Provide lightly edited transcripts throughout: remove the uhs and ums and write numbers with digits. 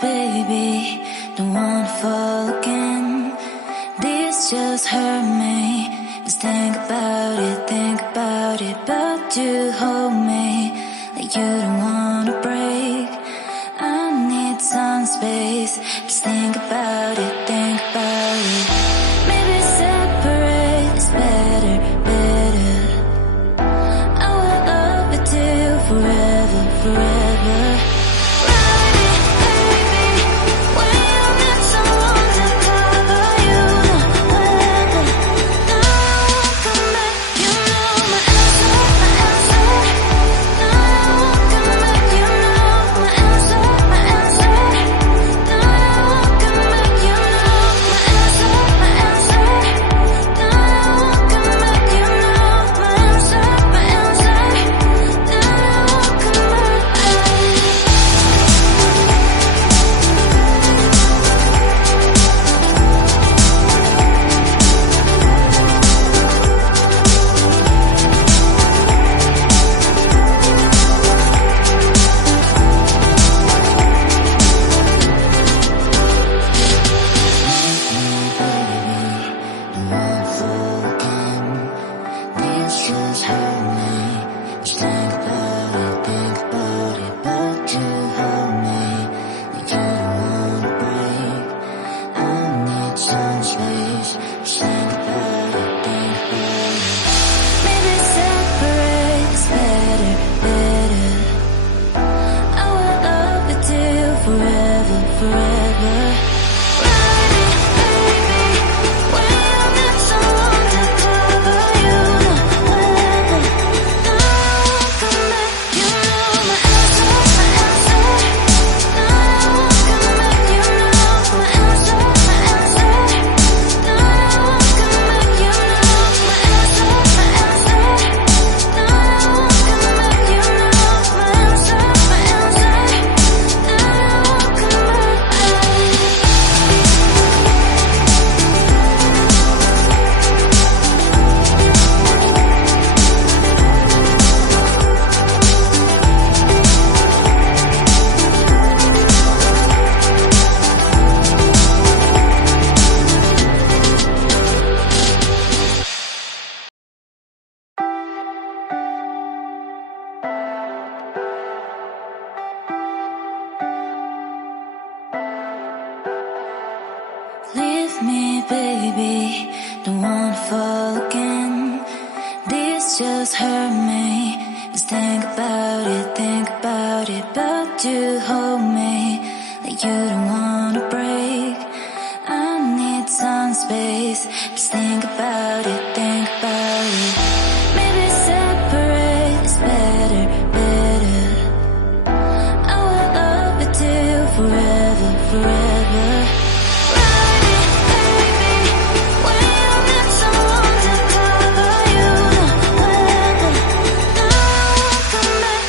baby, don't wanna fall again. This just hurt me. Just think about it, but you hold me like you don't wanna break. I need some space. Just think about it, maybe separate is better, better. I will love you till forever, forever. Leave me, baby, don't wanna fall again. This just hurt me. Just think about it, but you hold me like you don't wanna break. I need some space. Just think about it, maybe separate is better, better. I will love you till forever, forever. Come back.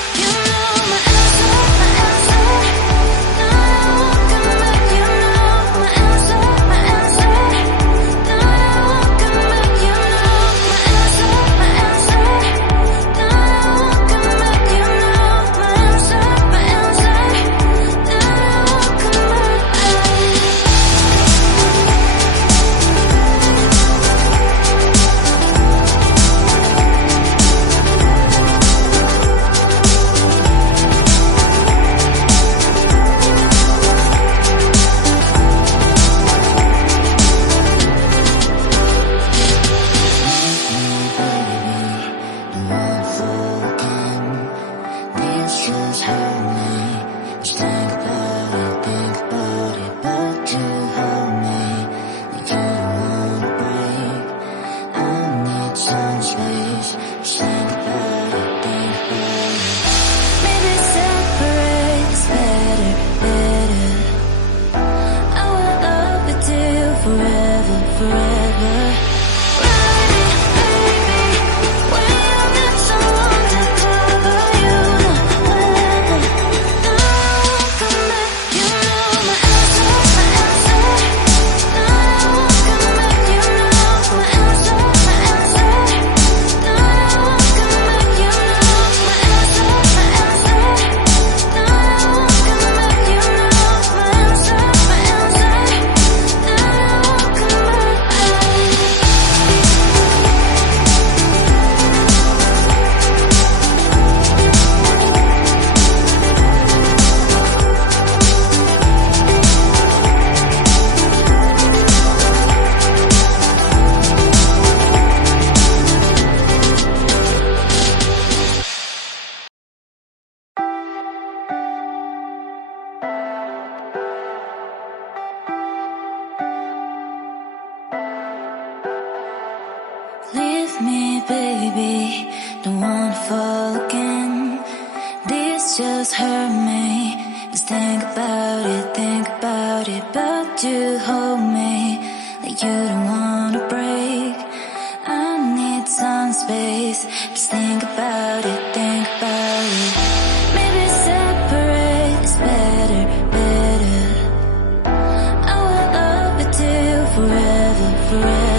with me, baby. Don't wanna fall again. This just hurt me. Just think about it, but you hold me like you don't wanna break. I need some space. Just think about it, think about it. Maybe separate is better, better. I will love you till forever, forever.